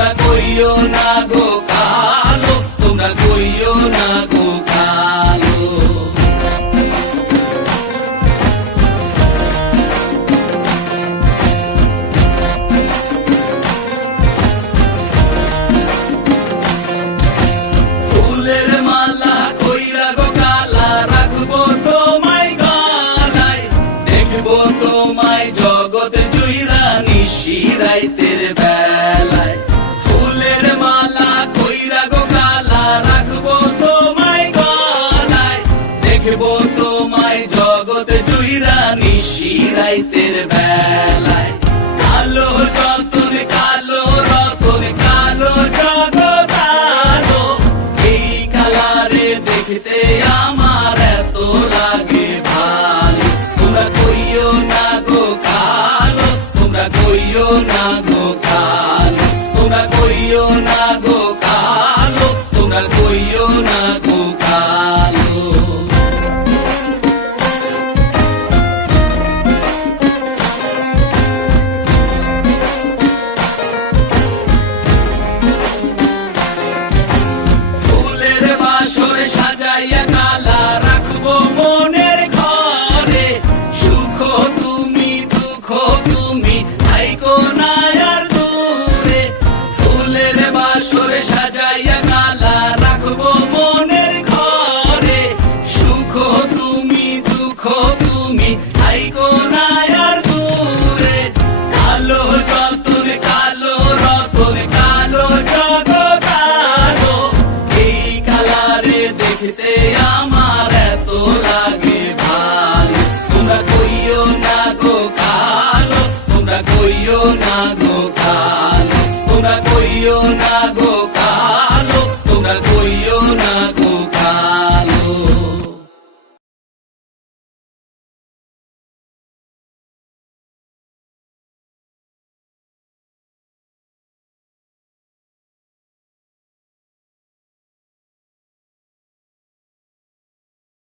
তোমরা কইও না গো কালো, তোমরা কইও না গো কালো। ফুলের মালা কইরা গো কালা, রাখবো তোমায় গলায়, দেখবো তোমায় জগৎ জুইরা নিশি রাইতের বেলায়। ফুলের মালা কইরা গো কালা, রাখবো তোমায় গলায়, দেখবো তোমায় জগৎ জুইরা নিশি রাইতের বেলায়। কালো যতন কালো রতন কালো জগৎ আলো, এই কালারে দেখতে আমার এত লাগে ভালো। তোমরা কইও না গো কালো, তোমরা কইও না গো কালো, তোমরা কইও না গো কালো, তোমরা কইও না গো কালো। ফুলের বাসর সাজাইয়া কালা, রাখবো মনের ঘরে, সুখ তুমি দুঃখ তুমি থাইকো না আর দূরে। ফুলের বাসর সাজাইয়া